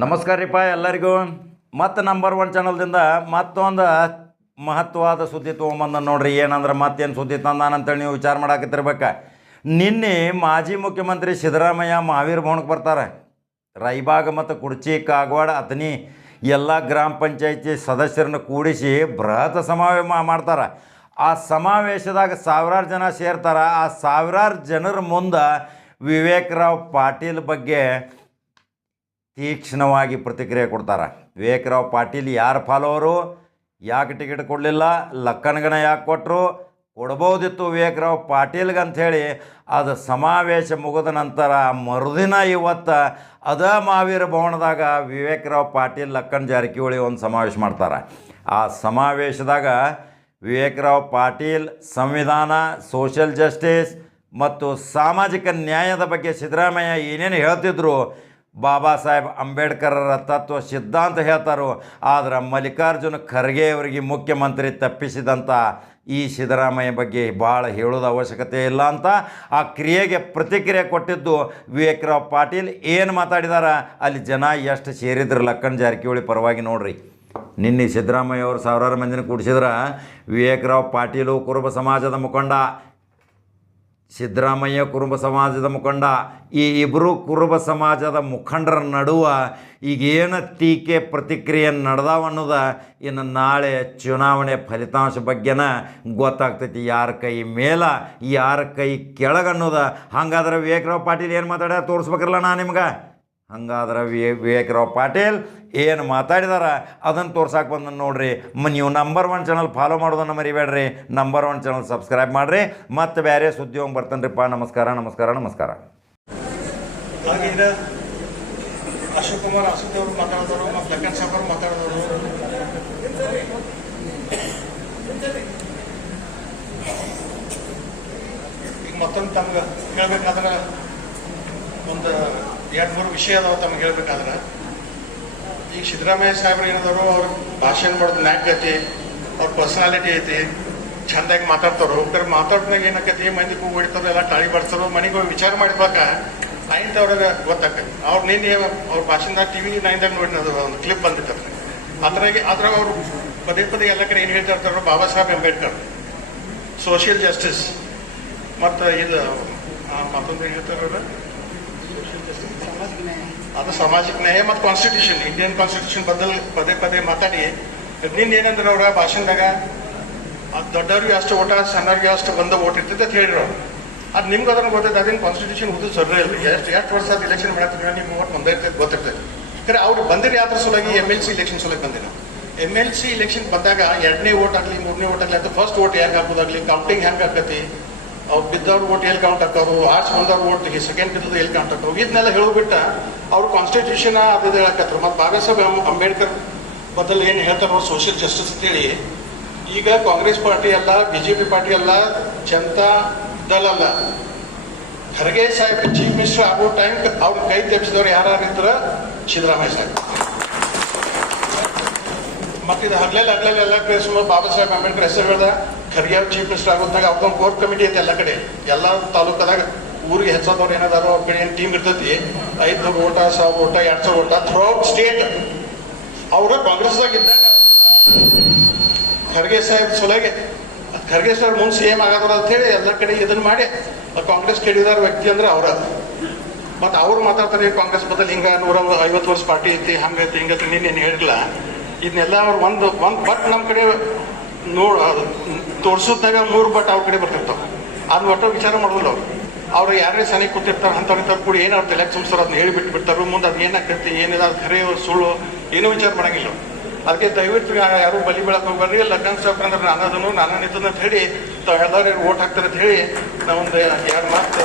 ನಮಸ್ಕಾರ ರೀಪ ಎಲ್ಲರಿಗೂ. ಮತ್ತು ನಂಬರ್ 1 ಚಾನಲ್ದಿಂದ ಮತ್ತೊಂದು ಮಹತ್ವವಾದ ಸುದ್ದಿ ತೊಗೊಂಬಂದ ನೋಡ್ರಿ. ಏನಂದ್ರೆ ಮತ್ತೇನು ಸುದ್ದಿ ತಂದಾನಂತೇಳಿ ನೀವು ವಿಚಾರ ಮಾಡಾಕತ್ತಿರ್ಬೇಕು. ನಿನ್ನೆ ಮಾಜಿ ಮುಖ್ಯಮಂತ್ರಿ ಸಿದ್ದರಾಮಯ್ಯ ಮಹಾವೀರ ಭವನಕ್ಕೆ ಬರ್ತಾರೆ. ರಾಯಬಾಗ ಮತ್ತು ಕುಡ್ಚಿ, ಕಾಗವಾಡ, ಅಥಣಿ ಎಲ್ಲ ಗ್ರಾಮ ಪಂಚಾಯತಿ ಸದಸ್ಯರನ್ನು ಕೂಡಿಸಿ ಬೃಹತ್ ಸಮಾವೇಶ ಮಾಡ್ತಾರೆ. ಆ ಸಮಾವೇಶದಾಗ ಸಾವಿರಾರು ಜನ ಸೇರ್ತಾರೆ. ಆ ಸಾವಿರಾರು ಜನರ ಮುಂದೆ ವಿವೇಕರಾವ್ ಪಾಟೀಲ್ ಬಗ್ಗೆ ತೀಕ್ಷ್ಣವಾಗಿ ಪ್ರತಿಕ್ರಿಯೆ ಕೊಡ್ತಾರೆ. ವಿವೇಕರಾವ್ ಪಾಟೀಲ್ ಯಾರು ಫಾಲೋವರು, ಯಾಕೆ ಟಿಕೆಟ್ ಕೊಡಲಿಲ್ಲ, ಲಕ್ಕನಗಣ ಯಾಕೆ ಕೊಟ್ಟರು, ಕೊಡ್ಬೋದಿತ್ತು ವಿವೇಕರಾವ್ ಪಾಟೀಲ್ಗೆ ಅಂಥೇಳಿ ಅದು ಸಮಾವೇಶ ಮುಗಿದ ನಂತರ ಮರುದಿನ ಇವತ್ತು ಮಹಾವೀರ ಭವನದಾಗ ವಿವೇಕರಾವ್ ಪಾಟೀಲ್, ಲಕ್ಕನ್ ಜಾರಕಿಹೊಳಿ ಒಂದು ಸಮಾವೇಶ ಮಾಡ್ತಾರೆ. ಆ ಸಮಾವೇಶದಾಗ ವಿವೇಕರಾವ್ ಪಾಟೀಲ್ ಸಂವಿಧಾನ, ಸೋಷಿಯಲ್ ಜಸ್ಟಿಸ್ ಮತ್ತು ಸಾಮಾಜಿಕ ನ್ಯಾಯದ ಬಗ್ಗೆ ಸಿದ್ದರಾಮಯ್ಯ ಏನೇನು ಹೇಳ್ತಿದ್ರು, ಬಾಬಾ ಸಾಹೇಬ್ ಅಂಬೇಡ್ಕರರ ತತ್ವ ಸಿದ್ಧಾಂತ ಹೇಳ್ತಾರೋ, ಆದ್ರೆ ಮಲ್ಲಿಕಾರ್ಜುನ ಖರ್ಗೆ ಅವರಿಗೆ ಮುಖ್ಯಮಂತ್ರಿ ತಪ್ಪಿಸಿದಂಥ ಈ ಸಿದ್ದರಾಮಯ್ಯ ಬಗ್ಗೆ ಭಾಳ ಹೇಳೋದು ಅವಶ್ಯಕತೆ ಇಲ್ಲ ಅಂತ ಆ ಕ್ರಿಯೆಗೆ ಪ್ರತಿಕ್ರಿಯೆ ಕೊಟ್ಟಿದ್ದು ವಿವೇಕರಾವ್ ಪಾಟೀಲ್. ಏನು ಮಾತಾಡಿದಾರ ಅಲ್ಲಿ ಜನ ಎಷ್ಟು ಸೇರಿದ್ರು ಲಕ್ಕನ್ ಜಾರಕಿಹೊಳಿ ಪರವಾಗಿ ನೋಡ್ರಿ. ನಿನ್ನೆ ಸಿದ್ದರಾಮಯ್ಯ ಅವರು ಸಾವಿರಾರು ಮಂದಿನ ಕೂಡಿಸಿದ್ರೆ ವಿವೇಕರಾವ್ ಪಾಟೀಲು ಕುರುಬ ಸಮಾಜದ ಮುಖಂಡ, ಸಿದ್ದರಾಮಯ್ಯ ಕುರುಬ ಸಮಾಜದ ಮುಖಂಡ, ಈ ಇಬ್ಬರು ಕುರುಬ ಸಮಾಜದ ಮುಖಂಡರ ನಡುವೆ ಈಗೇನು ಟೀಕೆ ಪ್ರತಿಕ್ರಿಯೆ ನಡೆದಾವ ಅನ್ನೋದು ಇನ್ನು ನಾಳೆ ಚುನಾವಣೆ ಫಲಿತಾಂಶ ಬಗ್ಗೆನ ಗೊತ್ತಾಗ್ತೈತಿ. ಯಾರ ಕೈ ಮೇಲೆ ಯಾರ ಕೈ ಕೆಳಗನ್ನೋದು. ಹಾಗಾದ್ರೆ ವಿವೇಕರಾವ್ ಪಾಟೀಲ್ ಏನು ಮಾತಾಡ್ಯಾರ ತೋರಿಸ್ಬೇಕಲ್ಲ ನಾನು ನಿಮ್ಗೆ. ಹಂಗಾದ್ರೆ ವಿವೇಕರಾವ್ ಪಾಟೀಲ್ ಏನು ಮಾತಾಡಿದಾರ ಅದನ್ನು ತೋರ್ಸಕ್ಕೆ ಬಂದ ನೋಡ್ರಿ. ನೀವು ನಂಬರ್ 1 ಚಾನಲ್ ಫಾಲೋ ಮಾಡೋದನ್ನು ಮರಿಬೇಡ್ರಿ. ನಂಬರ್ 1 ಚಾನಲ್ ಸಬ್ಸ್ಕ್ರೈಬ್ ಮಾಡಿರಿ. ಮತ್ತು ಬೇರೆ ಸುದ್ದಿ ಹೋಗಿ ಬರ್ತಾನ್ರಿಪ್ಪ. ನಮಸ್ಕಾರ ನಮಸ್ಕಾರ ನಮಸ್ಕಾರ. ಅಶೋಕ್ ಕುಮಾರ್ ಅವರು ಮಾತಾಡಿದವರು ಮತ್ತು ಲಕ್ಕನ್ ಸಾಬ್ ಅವರು ಮಾತಾಡಿದವರು ಈಗ ಮತ್ತೊಂದು ತಮ್ಗೆ ಹೇಳ್ಬೇಕಾದ್ರೆ ಒಂದು 2-3 ವಿಷಯ ಅದಾವ ತಮ್ಗೆ ಹೇಳ್ಬೇಕಾದ್ರೆ. ಈಗ ಸಿದ್ದರಾಮಯ್ಯ ಸಾಹೇಬ್ರು ಏನದವರು ಅವ್ರ ಭಾಷಣ ಮಾಡೋದು ನ್ಯಾಕ್ ಐತಿ, ಅವ್ರ ಪರ್ಸನಾಲಿಟಿ ಐತಿ, ಚಂದಾಗಿ ಮಾತಾಡ್ತಾರೋ. ಅವ್ರ ಮಾತಾಡ್ದಾಗ ಏನಾಕತಿ, ಮಂದಿ ಕೂಗು ಹೊಡಿತಾರೋ, ಎಲ್ಲ ಟಾಳಿ ಬರ್ತಾರೋ, ಮನೆಗೆ ಹೋಗಿ ವಿಚಾರ ಮಾಡಿದ್ವಾಗ ಆಯ್ತು ಅವ್ರಿಗೆ ಗೊತ್ತಾಗ್ತದೆ. ಅವ್ರು ನಿನ್ನೆ ಅವ್ರ ಭಾಷಣದಾಗ TV 9ದಾಗ ನೋಡಿನದು ಒಂದು ಕ್ಲಿಪ್ ಬಂದಿರ್ತಾರೆ. ಅದ್ರಾಗ ಅವರು ಪದೇ ಪದೇ ಎಲ್ಲ ಕಡೆ ಏನು ಹೇಳ್ತಾ ಇರ್ತಾರೋ, ಬಾಬಾ ಸಾಹೇಬ್ ಅಂಬೇಡ್ಕರ್, ಸೋಷಿಯಲ್ ಜಸ್ಟಿಸ್ ಮತ್ತು ಇದು ಮತ್ತೊಂದು ಏನು ಹೇಳ್ತಾರ, ಅದು ಸಾಮಾಜಿಕ ನ್ಯಾಯ ಮತ್ತು ಕಾನ್ಸ್ಟಿಟ್ಯೂಷನ್, ಇಂಡಿಯನ್ ಕಾನ್ಸ್ಟಿಟ್ಯೂಷನ್ ಪದೇ ಪದೇ ಮಾತಾಡಿ ನಿನ್ನ ಏನಂದ್ರೆ ಅವ್ರ ಭಾಷಣದಾಗ ದೊಡ್ಡವ್ರಿಗೆ ಅಷ್ಟು ಓಟ, ಸಣ್ಣವ್ರಿಗೆ ಅಷ್ಟು ಬಂದ ಓಟ್ ಇರ್ತೈತೆ ಅಂತ ಹೇಳಿರೋ. ಅದು ನಿಮ್ಗೆ ಅದನ್ನು ಗೊತ್ತೈತೆ. ಅದೇನು ಕಾನ್ಸ್ಟಿಟ್ಯೂಷನ್ ಓದೋದು ಸರಿ ಇಲ್ಲ. ಎಷ್ಟು ವರ್ಷ ಅದು ಎಲೆಕ್ಷನ್ ಮಾಡತ್ತಿದ್ರೆ ನಿಮ್ಗೆ ಓಟ್ ಒಂದೇ ಇರ್ತೈತೆ ಗೊತ್ತಿರ್ತೈತೆ. ಯಾಕಂದ್ರೆ ಅವ್ರು ಬಂದಿರಿ ಯಾತ್ರ ಸಲುವಾಗಿ MLC ಇಲೆಕ್ಷನ್ ಸಲುವಾಗಿ ಬಂದಿರೋ. MLC ಇಲೆಕ್ಷನ್ ಬಂದಾಗ 2ನೇ ಓಟ್ ಆಗಲಿ 3ನೇ ಓಟ್ ಆಗಲಿ ಅಥವಾ ಫಸ್ಟ್ ಓಟ್ ಹೆಂಗೆ ಹಾಕೋದಾಗಲಿ, ಕೌಂಟಿಂಗ್ ಹೆಂಗೆ ಆಕತಿ, ಅವ್ರು ಬಿದ್ದವ್ರ ಓಟ್ ಎಲ್ಲಿ ಕೌಂಟ್ ಹಾಕೋರು, ಆರ್ಟ್ಸ್ ಬಂದವ್ರ ಓಟ್ ಸೆಕೆಂಡ್ ಬಿದ್ದದ್ದು ಎಲ್ಲಿ ಕೌಂಟ್ ಹಾಕೋರು, ಇದನ್ನೆಲ್ಲ ಹೇಳೋಬಿಟ್ಟ ಅವ್ರು ಕಾನ್ಸ್ಟಿಟ್ಯೂಷನ್ ಅದು ಹೇಳಕತ್ರು. ಮತ್ತು ಬಾಬಾ ಸಾಹೇಬ್ ಅಂಬೇಡ್ಕರ್ ಬದಲು ಏನು ಹೇಳ್ತಾರೋ ಸೋಷಿಯಲ್ ಜಸ್ಟಿಸ್ ಅಂತೇಳಿ. ಈಗ ಕಾಂಗ್ರೆಸ್ ಪಾರ್ಟಿ ಅಲ್ಲ, BJP ಪಾರ್ಟಿ ಅಲ್ಲ, ಜನತಾ ದಳ ಅಲ್ಲ, ಖರ್ಗೆ ಸಾಹೇಬ್ ಚೀಫ್ ಮಿನಿಸ್ಟರ್ ಆಗೋ ಟೈಮ್ ಅವ್ರ ಕೈ ತೆಪ್ಪಿಸಿದವ್ರು ಯಾರಿದ್ರ ಸಿದ್ದರಾಮಯ್ಯ ಸಾಹೇಬ್. ಮತ್ತಿದು ಹಗ್ಲೆಲ್ಲ ಕಡೆ ಸುಮಾರು ಬಾಬಾ ಸಾಹೇಬ್ ಅಂಬೇಡ್ಕರ್ ಹೆಸರು ಹೇಳ್ದ. ಖರ್ಗೆ ಅವ್ರು ಚೀಫ್ ಮಿನಿಸ್ಟರ್ ಆಗೋದಾಗ ಅವ್ರದ್ದೊಂದು ಕೋರ್ ಕಮಿಟಿ ಐತೆ ಎಲ್ಲ ಕಡೆ, ಎಲ್ಲ ತಾಲೂಕದಾಗ ಊರಿಗೆ ಹೆಚ್ಚದವ್ರು ಏನಾದಾರೋ ಅವ್ರ ಕಡೆ ಏನು ಟೀಮ್ ಇರ್ತೈತಿ. 500 ಓಟ, 1000 ಓಟ, 2000 ಓಟ ಥ್ರೂಔಟ್ ಸ್ಟೇಟ್ ಅವ್ರ ಕಾಂಗ್ರೆಸ್ದಾಗ ಇದ್ದಾಗ ಖರ್ಗೆ ಸಾಹೇಬ್ ಸೊಲೆಗೆ ಖರ್ಗೆ ಸಾಹೇಬ್ ಮುಂದೆ CM ಆಗೋದ್ರ ಅಂತ ಹೇಳಿ ಎಲ್ಲ ಕಡೆ ಇದನ್ನ ಮಾಡಿ ಕಾಂಗ್ರೆಸ್ ಕೆಡಿದಾರ ವ್ಯಕ್ತಿ ಅಂದ್ರೆ ಅವ್ರ. ಮತ್ತು ಅವ್ರು ಮಾತಾಡ್ತಾರೆ ಕಾಂಗ್ರೆಸ್ ಬದಲು ಹಿಂಗೆ 150 ವರ್ಷ ಪಾರ್ಟಿ ಐತಿ, ಹಂಗೈತಿ ಹಿಂಗೈತಿ, ನೀನೇನು ಹೇಳಿಲ್ಲ. ಇದನ್ನೆಲ್ಲ ಅವ್ರು ಒಂದು ಬಟ್ ನಮ್ಮ ಕಡೆ ತೋರ್ಸೋದಾಗ 3 ಬಟ್ ಅವ್ರ ಕಡೆ ಬರ್ತಿರ್ತಾವೆ. ಅದನ್ನ ಒಟ್ಟು ವಿಚಾರ ಮಾಡೋದಿಲ್ಲ ಅವ್ರು ಯಾರೇ ಸನಿಗೆ ಕೂತಿರ್ತಾರೆ ಅಂಥವ್ರು ಕೂಡ ಏನು ಅವ್ರು ತಲೆಗೆ ತುಂಬಿಸ್ತಾರೆ, ಅದನ್ನ ಹೇಳಿ ಬಿಟ್ಬಿಡ್ತಾರೆ. ಮುಂದೆ ಅದು ಏನಾಗ್ತೈತಿ, ಏನಿದೆ ಅದು ಖರೆ ಸುಳ್ಳು ಏನೂ ವಿಚಾರ ಮಾಡಂಗಿಲ್ಲ. ಅದಕ್ಕೆ ದಯವಿಟ್ಟು ಯಾರು ಬಲಿ ಬೆಳಕು ಹೋಗ್ಬರ್ರಿ. ಲಕ್ಕನ್ ಸಾಹೇಬ್ ಅಂದ್ರೆ ನಾನಿದ್ದನ್ನು ಅಂತ ಹೇಳಿ ತಾವು ಎಲ್ಲರೂ ಓಟ್ ಹಾಕ್ತಾರೆ ಅಂತ ಹೇಳಿ ನಾವೊಂದು 2 ಮಾತು